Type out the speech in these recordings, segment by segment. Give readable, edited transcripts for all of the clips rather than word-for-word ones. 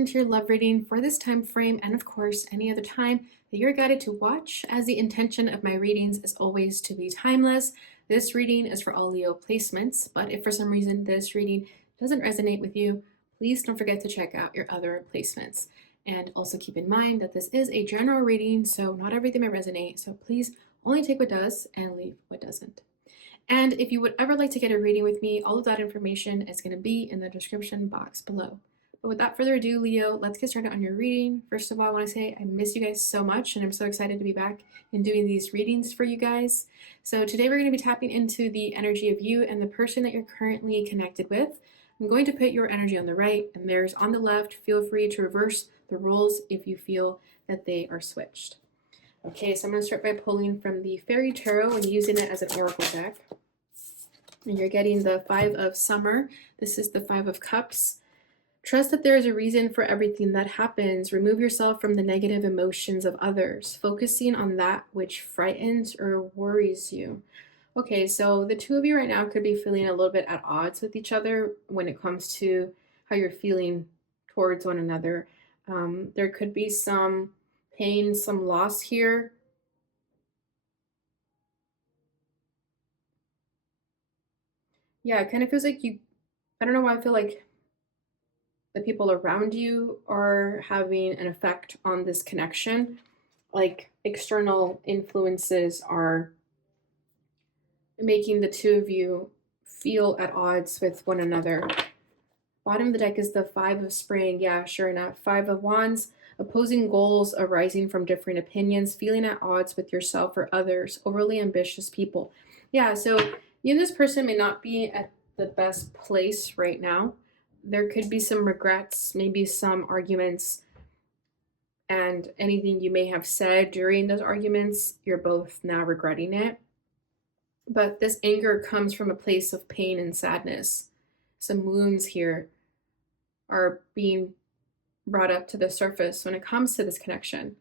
welcome to your love reading for this time frame and of course any other time that you're guided to watch, as the intention of my readings is always to be timeless. This reading is for all Leo placements, but if for some reason this reading doesn't resonate with you, please don't forget to check out your other placements. And also keep in mind that this is a general reading, so not everything may resonate, so please only take what does and leave what doesn't. And if you would ever like to get a reading with me, all of that information is going to be in the description box below. But without further ado, Leo, let's get started on your reading. First of all, I want to say I miss you guys so much, and I'm so excited to be back and doing these readings for you guys. So today we're going to be tapping into the energy of you and the person that you're currently connected with. I'm going to put your energy on the right and theirs on the left. Feel free to reverse the roles if you feel that they are switched. Okay, so I'm going to start by pulling from the Fairy Tarot and using it as an oracle deck. And you're getting the Five of Summer. This is the Five of Cups. Trust that there is a reason for everything that happens. Remove yourself from the negative emotions of others, focusing on that which frightens or worries you. Okay, so the two of you right now could be feeling a little bit at odds with each other when it comes to how you're feeling towards one another. There could be some pain, some loss here. Yeah, it kind of feels like I don't know why I feel like the people around you are having an effect on this connection. Like external influences are making the two of you feel at odds with one another. Bottom of the deck is the Five of Spring. Yeah, sure enough. Five of Wands. Opposing goals arising from different opinions, feeling at odds with yourself or others, overly ambitious people. Yeah, so you and this person may not be at the best place right now. There could be some regrets, maybe some arguments, and anything you may have said during those arguments, you're both now regretting it. But this anger comes from a place of pain and sadness. Some wounds here are being brought up to the surface when it comes to this connection.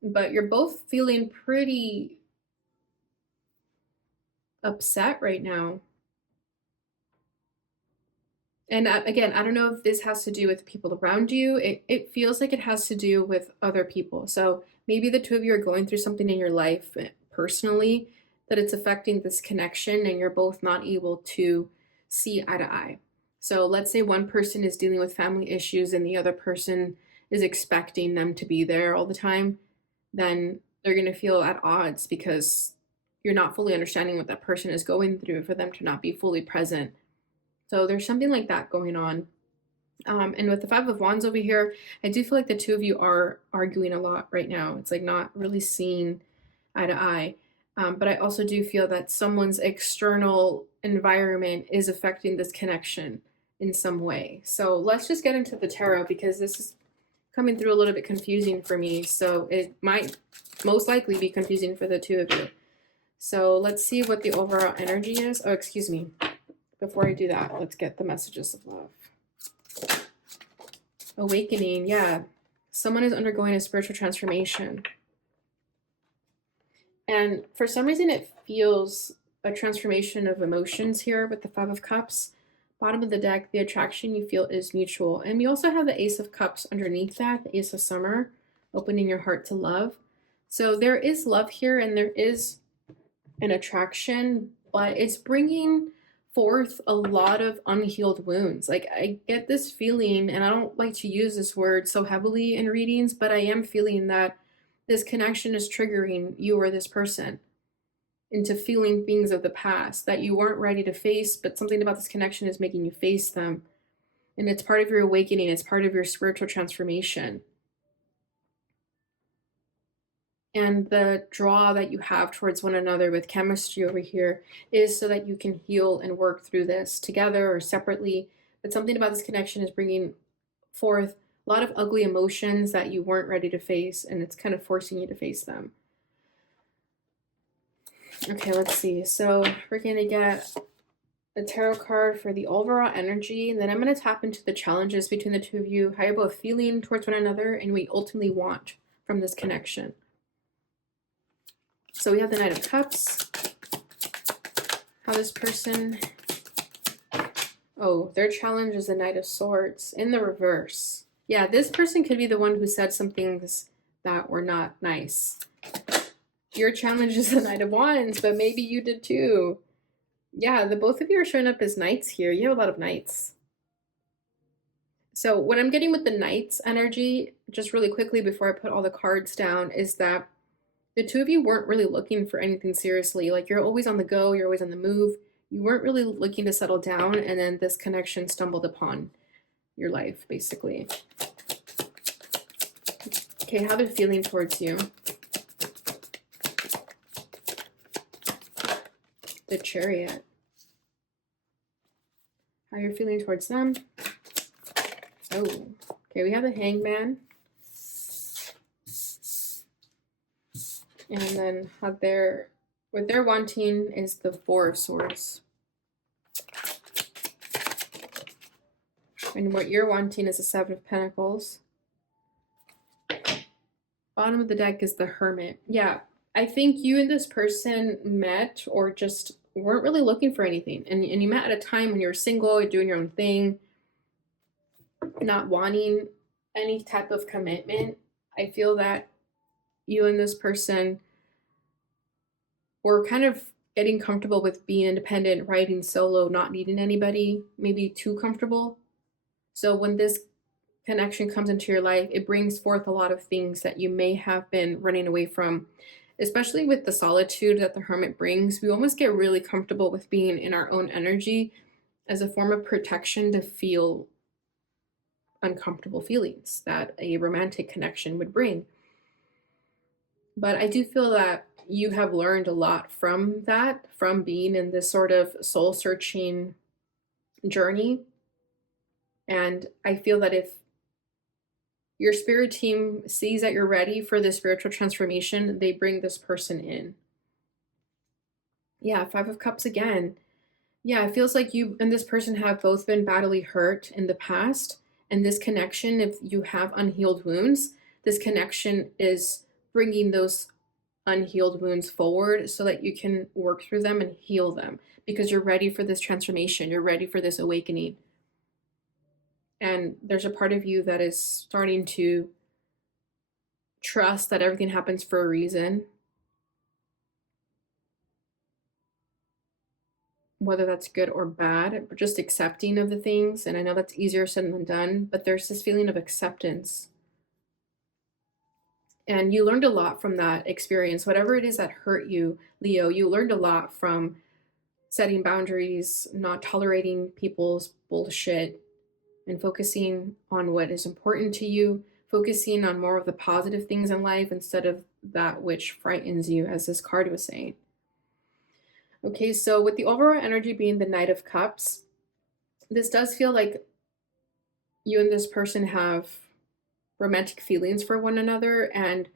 But you're both feeling pretty upset right now. And again, I don't know if this has to do with people around you. It feels like it has to do with other people. So maybe the two of you are going through something in your life personally that it's affecting this connection and you're both not able to see eye to eye. So let's say one person is dealing with family issues and the other person is expecting them to be there all the time, then they're going to feel at odds because you're not fully understanding what that person is going through for them to not be fully present. So there's something like that going on. And with the Five of Wands over here, I do feel like the two of you are arguing a lot right now. It's like not really seeing eye to eye. But I also do feel that someone's external environment is affecting this connection in some way. So let's just get into the tarot because this is coming through a little bit confusing for me. So it might most likely be confusing for the two of you. So let's see what the overall energy is. Oh, excuse me. Before I do that, let's get the messages of love. Awakening, yeah. Someone is undergoing a spiritual transformation. And for some reason, it feels a transformation of emotions here with the Five of Cups. Bottom of the deck, the attraction you feel is mutual. And we also have the Ace of Cups underneath that, the Ace of Summer, opening your heart to love. So there is love here and there is an attraction, but it's bringing forth a lot of unhealed wounds. Like I get this feeling, and I don't like to use this word so heavily in readings, but I am feeling that this connection is triggering you or this person into feeling things of the past that you weren't ready to face, but something about this connection is making you face them. And it's part of your awakening, it's part of your spiritual transformation. And the draw that you have towards one another with chemistry over here is so that you can heal and work through this together or separately. But something about this connection is bringing forth a lot of ugly emotions that you weren't ready to face, and it's kind of forcing you to face them. Okay, let's see. So we're going to get a tarot card for the overall energy, and then I'm going to tap into the challenges between the two of you, how you're both feeling towards one another, and what you ultimately want from this connection. So we have the Knight of Cups, how this person Oh, their challenge is the Knight of Swords in the reverse. Yeah, this person could be the one who said some things that were not nice. Your challenge is the Knight of Wands, but maybe you did too. Yeah, the both of you are showing up as knights here. You have a lot of knights. So what I'm getting with the knights energy, just really quickly before I put all the cards down, is that the two of you weren't really looking for anything seriously. Like, you're always on the go, you're always on the move. You weren't really looking to settle down, and then this connection stumbled upon your life, basically. Okay, how they're feeling towards you. The Chariot. How you're feeling towards them. Oh, okay, we have the Hangman. And then what they're wanting is the Four of Swords. And what you're wanting is the Seven of Pentacles. Bottom of the deck is the Hermit. Yeah, I think you and this person met or just weren't really looking for anything. And you met at a time when you were single, you're doing your own thing, not wanting any type of commitment. I feel that you and this person were kind of getting comfortable with being independent, riding solo, not needing anybody, maybe too comfortable. So when this connection comes into your life, it brings forth a lot of things that you may have been running away from, especially with the solitude that the Hermit brings. We almost get really comfortable with being in our own energy as a form of protection to feel uncomfortable feelings that a romantic connection would bring. But I do feel that you have learned a lot from that, from being in this sort of soul-searching journey. And I feel that if your spirit team sees that you're ready for the spiritual transformation, they bring this person in. Yeah, Five of Cups again. Yeah, it feels like you and this person have both been badly hurt in the past. And this connection, if you have unhealed wounds, this connection is bringing those unhealed wounds forward so that you can work through them and heal them, because you're ready for this transformation. You're ready for this awakening. And there's a part of you that is starting to trust that everything happens for a reason. Whether that's good or bad, but just accepting of the things. And I know that's easier said than done, but there's this feeling of acceptance. And you learned a lot from that experience. Whatever it is that hurt you, Leo, you learned a lot from setting boundaries, not tolerating people's bullshit, and focusing on what is important to you, focusing on more of the positive things in life instead of that which frightens you, as this card was saying. Okay, so with the overall energy being the Knight of Cups, this does feel like you and this person have romantic feelings for one another. And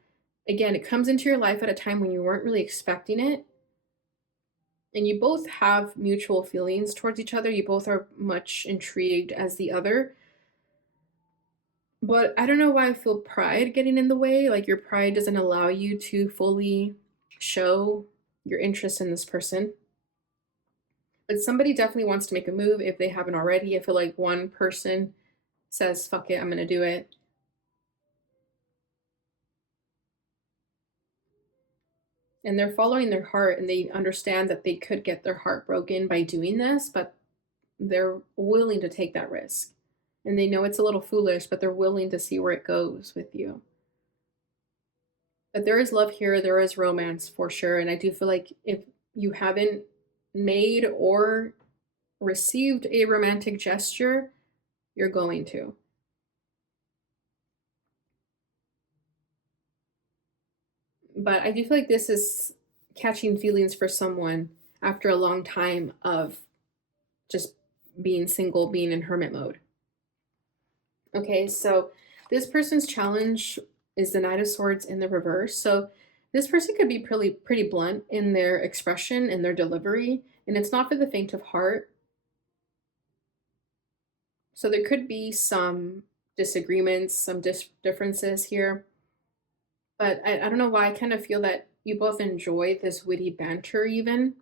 again, it comes into your life at a time when you weren't really expecting it. And you both have mutual feelings towards each other. You both are much intrigued as the other. But I don't know why I feel pride getting in the way. Like, your pride doesn't allow you to fully show your interest in this person. But somebody definitely wants to make a move if they haven't already. I feel like one person says, fuck it, I'm going to do it. And they're following their heart, and they understand that they could get their heart broken by doing this, but they're willing to take that risk. And they know it's a little foolish, but they're willing to see where it goes with you. But there is love here, there is romance for sure. And I do feel like if you haven't made or received a romantic gesture, you're going to. But I do feel like this is catching feelings for someone after a long time of just being single, being in hermit mode. Okay, so this person's challenge is the Knight of Swords in the reverse. So this person could be pretty blunt in their expression and their delivery, and it's not for the faint of heart. So there could be some disagreements, some differences here. But I don't know why I kind of feel that you both enjoy this witty banter even.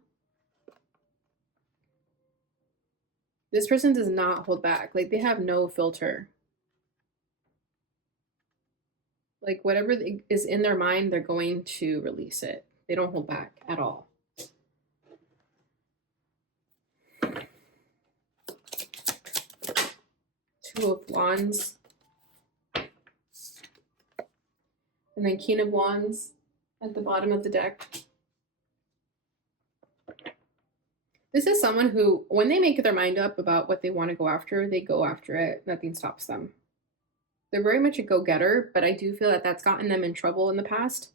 This person does not hold back. Like, they have no filter. Like, whatever is in their mind, they're going to release it. They don't hold back at all. Two of Wands. And then King of Wands at the bottom of the deck. This is someone who, when they make their mind up about what they want to go after, they go after it. Nothing stops them. They're very much a go-getter, but I do feel that that's gotten them in trouble in the past.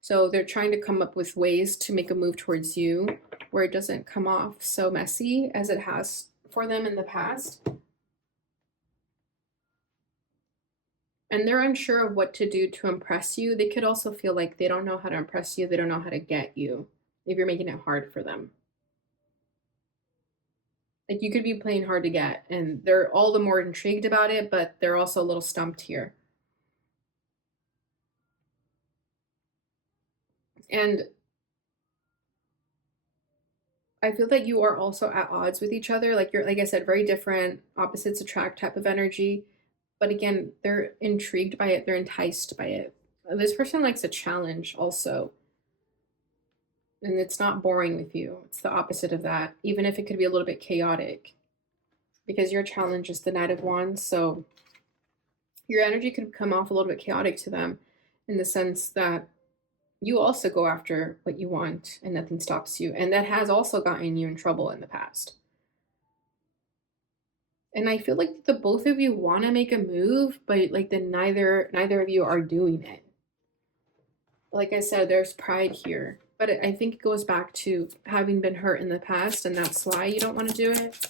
So they're trying to come up with ways to make a move towards you where it doesn't come off so messy as it has for them in the past. And they're unsure of what to do to impress you. They could also feel like they don't know how to impress you. They don't know how to get you if you're making it hard for them. Like, you could be playing hard to get, and they're all the more intrigued about it, but they're also a little stumped here. And I feel that you are also at odds with each other. Like, you're, like I said, very different, opposites attract type of energy. But again, they're intrigued by it, they're enticed by it. This person likes a challenge also. And it's not boring with you. It's the opposite of that, even if it could be a little bit chaotic. Because your challenge is the Knight of Wands, so your energy could come off a little bit chaotic to them in the sense that you also go after what you want and nothing stops you. And that has also gotten you in trouble in the past. And I feel like the both of you want to make a move, but like neither of you are doing it. Like I said, there's pride here. But I think it goes back to having been hurt in the past, and that's why you don't want to do it.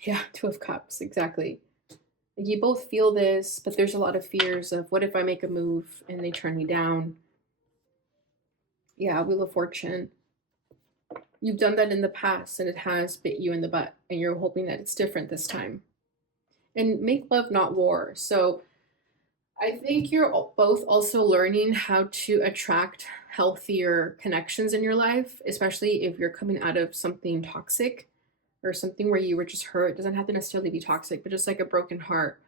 Yeah, Two of Cups, exactly. Like, you both feel this, but there's a lot of fears of, what if I make a move and they turn me down? Yeah, Wheel of Fortune. You've done that in the past, and it has bit you in the butt, and you're hoping that it's different this time. And make love, not war. So I think you're both also learning how to attract healthier connections in your life, especially if you're coming out of something toxic or something where you were just hurt. It doesn't have to necessarily be toxic, but just like a broken heart.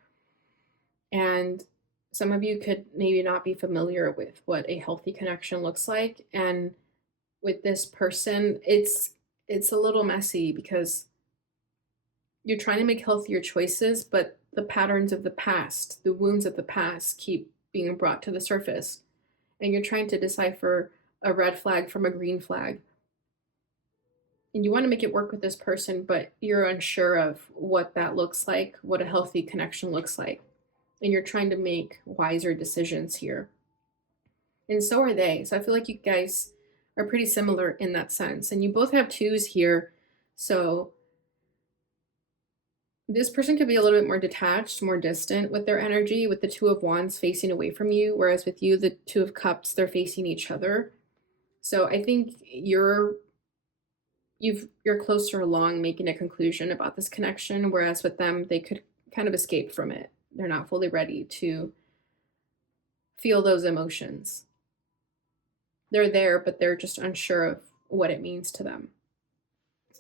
And some of you could maybe not be familiar with what a healthy connection looks like. And with this person, it's a little messy because you're trying to make healthier choices, but the patterns of the past, the wounds of the past keep being brought to the surface. And you're trying to decipher a red flag from a green flag. And you want to make it work with this person, but you're unsure of what that looks like, what a healthy connection looks like. And you're trying to make wiser decisions here. And so are they. So I feel like you guys are pretty similar in that sense. And you both have twos here. So this person could be a little bit more detached, more distant with their energy, with the Two of Wands facing away from you, whereas with you, the Two of Cups, they're facing each other. So I think you're closer along making a conclusion about this connection, whereas with them, they could kind of escape from it. They're not fully ready to feel those emotions. They're there, but they're just unsure of what it means to them.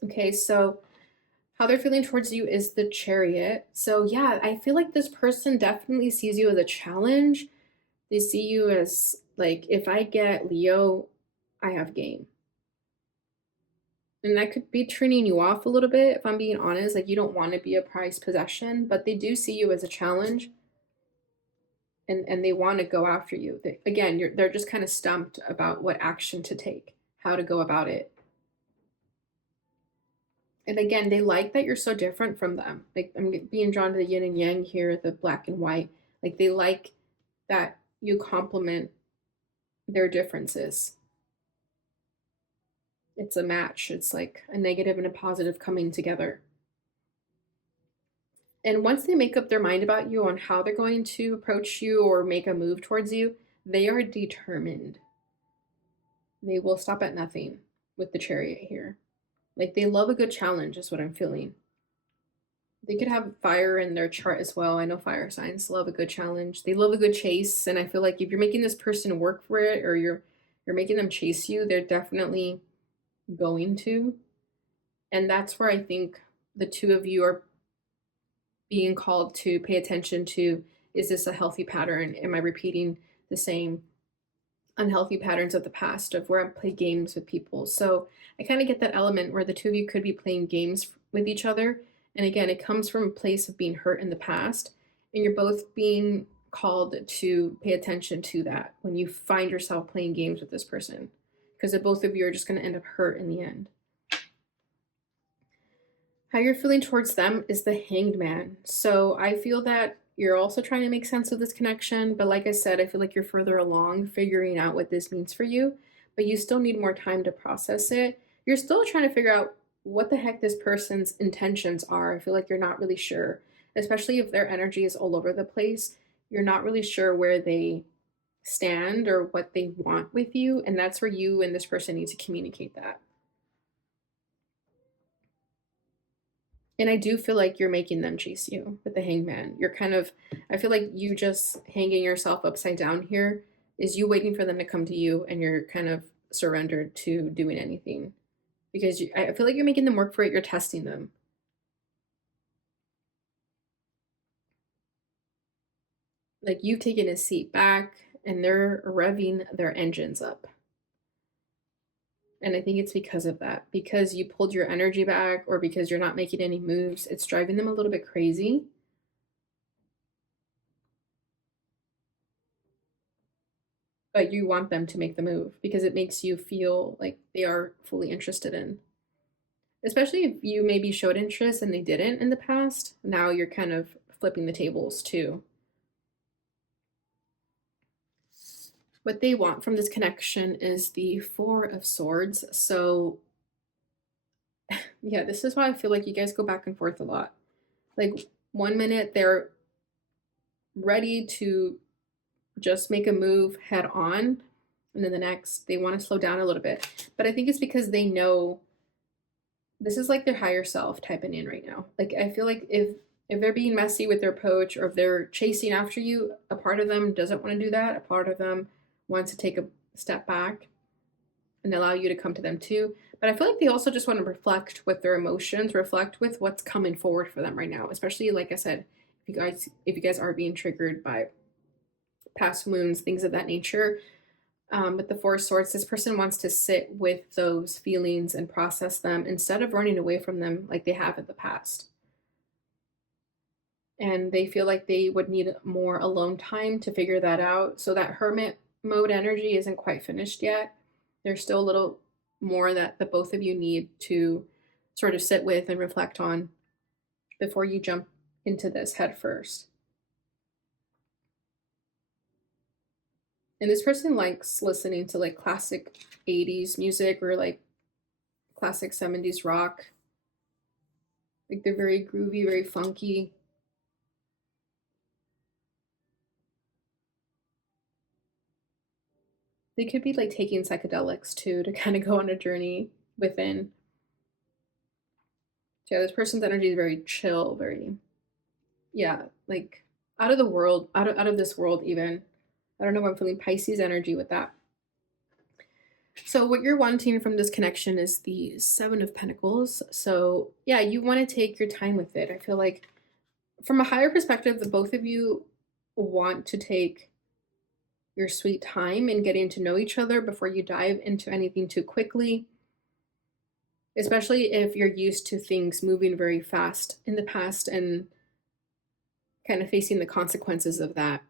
Okay, so how they're feeling towards you is the Chariot. So yeah, I feel like this person definitely sees you as a challenge. They see you as like, if I get Leo, I have game. And that could be turning you off a little bit, if I'm being honest. Like, you don't want to be a prized possession, but they do see you as a challenge. And they want to go after you. They're just kind of stumped about what action to take, how to go about it. And again, they like that you're so different from them. Like, I'm being drawn to the yin and yang here, the black and white. Like, they like that you complement their differences. It's a match. It's like a negative and a positive coming together. And once they make up their mind about you on how they're going to approach you or make a move towards you, they are determined. They will stop at nothing with the Chariot here. Like, they love a good challenge is what I'm feeling. They could have fire in their chart as well. I know fire signs love a good challenge. They love a good chase. And I feel like if you're making this person work for it, or you're making them chase you, they're definitely going to. And that's where I think the two of you are being called to pay attention to, is this a healthy pattern? Am I repeating the same unhealthy patterns of the past of where I play games with people? So I kind of get that element where the two of you could be playing games with each other. And again, it comes from a place of being hurt in the past. And you're both being called to pay attention to that when you find yourself playing games with this person, because the both of you are just going to end up hurt in the end. How you're feeling towards them is the Hanged Man. So I feel that you're also trying to make sense of this connection, but like I said, I feel like you're further along figuring out what this means for you, but you still need more time to process it. You're still trying to figure out what the heck this person's intentions are. I feel like you're not really sure, especially if their energy is all over the place. You're not really sure where they stand or what they want with you, and that's where you and this person need to communicate that. And I do feel like you're making them chase you with the Hangman. You're kind of, I feel like you just hanging yourself upside down here is you waiting for them to come to you, and you're kind of surrendered to doing anything because I feel like you're making them work for it. You're testing them. Like you've taken a seat back and they're revving their engines up. And I think it's because of that, because you pulled your energy back or because you're not making any moves. It's driving them a little bit crazy. But you want them to make the move because it makes you feel like they are fully interested in. Especially if you maybe showed interest and they didn't in the past. Now you're kind of flipping the tables too. What they want from this connection is the Four of Swords. So, yeah, this is why I feel like you guys go back and forth a lot. Like, one minute they're ready to just make a move head on, and then the next they want to slow down a little bit. But I think it's because they know this is like their higher self typing in right now. Like, I feel like if they're being messy with their approach or if they're chasing after you, a part of them doesn't want to do that. A part of them wants to take a step back and allow you to come to them too. But I feel like they also just want to reflect with their emotions, reflect with what's coming forward for them right now. Especially, like I said, if you guys are being triggered by past wounds, things of that nature. With the Four of Swords, this person wants to sit with those feelings and process them instead of running away from them like they have in the past. And they feel like they would need more alone time to figure that out. So that hermit mode energy isn't quite finished yet. There's still a little more that the both of you need to sort of sit with and reflect on before you jump into this head first. And this person likes listening to like classic 80s music or like classic 70s rock. Like they're very groovy, very funky. They could be like taking psychedelics too to kind of go on a journey within. So yeah, this person's energy is very chill, very, yeah, like out of the world, out of this world even. I don't know why I'm feeling Pisces energy with that. So what you're wanting from this connection is the Seven of Pentacles. So yeah, you want to take your time with it. I feel like from a higher perspective, the both of you want to take your sweet time in getting to know each other before you dive into anything too quickly, especially if you're used to things moving very fast in the past and kind of facing the consequences of that.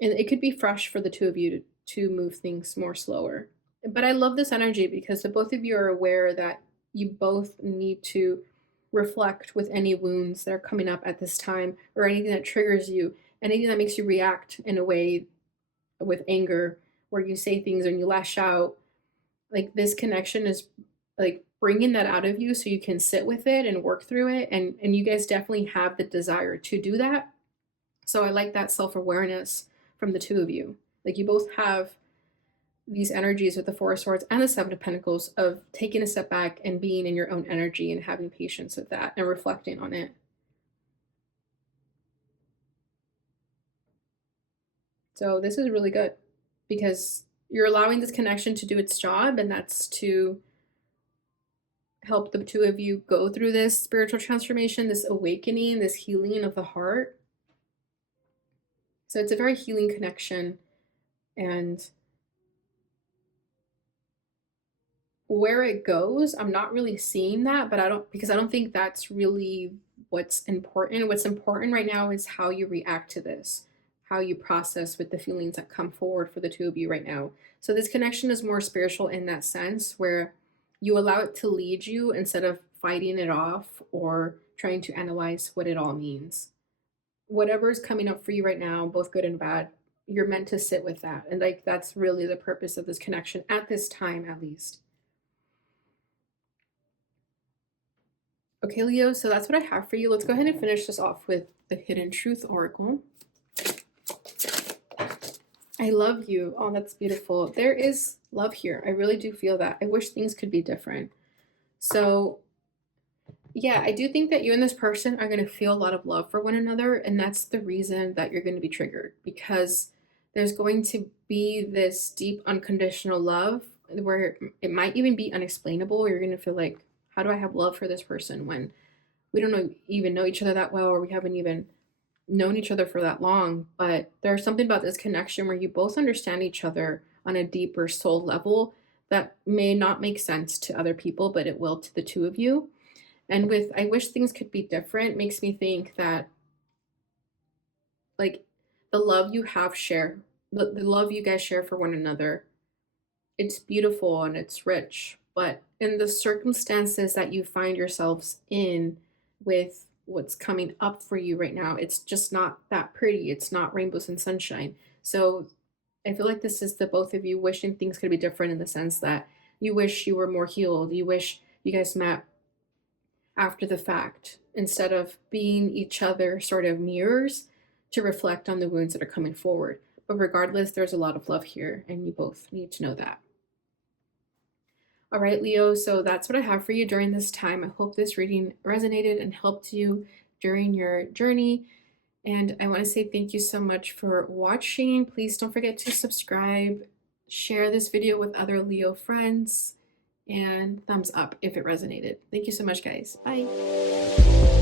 And it could be fresh for the two of you to move things more slower. But I love this energy because the both of you are aware that you both need to reflect with any wounds that are coming up at this time or anything that triggers you, anything that makes you react in a way with anger where you say things and you lash out. Like this connection is like bringing that out of you so you can sit with it and work through it, and you guys definitely have the desire to do that. So I like that self-awareness from the two of you. Like you both have these energies with the Four of Swords and the Seven of Pentacles of taking a step back and being in your own energy and having patience with that and reflecting on it. So this is really good because you're allowing this connection to do its job, and that's to help the two of you go through this spiritual transformation, this awakening, this healing of the heart. So it's a very healing connection. And where it goes, I'm not really seeing that, but I don't think that's really what's important. What's important right now is how you react to this, how you process with the feelings that come forward for the two of you right now. So this connection is more spiritual in that sense, where you allow it to lead you instead of fighting it off or trying to analyze what it all means. Whatever is coming up for you right now, both good and bad, you're meant to sit with that. And like that's really the purpose of this connection at this time, at least. Okay, Leo, so that's what I have for you. Let's go ahead and finish this off with the Hidden Truth Oracle. I love you. Oh, that's beautiful. There is love here. I really do feel that. I wish things could be different. So, yeah, I do think that you and this person are going to feel a lot of love for one another. And that's the reason that you're going to be triggered, because there's going to be this deep, unconditional love where it might even be unexplainable. You're going to feel like, how do I have love for this person when we don't even know each other that well, or we haven't even known each other for that long? But there's something about this connection where you both understand each other on a deeper soul level that may not make sense to other people, but it will to the two of you. And with I wish things could be different makes me think that like the love you have share, the love you guys share for one another, it's beautiful and it's rich, but in the circumstances that you find yourselves in with what's coming up for you right now, it's just not that pretty. It's not rainbows and sunshine. So I feel like this is the both of you wishing things could be different, in the sense that you wish you were more healed. You wish you guys met after the fact instead of being each other sort of mirrors to reflect on the wounds that are coming forward. But regardless, there's a lot of love here, and you both need to know that. All right, Leo, so that's what I have for you during this time. I hope this reading resonated and helped you during your journey. And I want to say thank you so much for watching. Please don't forget to subscribe, share this video with other Leo friends, and thumbs up if it resonated. Thank you so much, guys. Bye.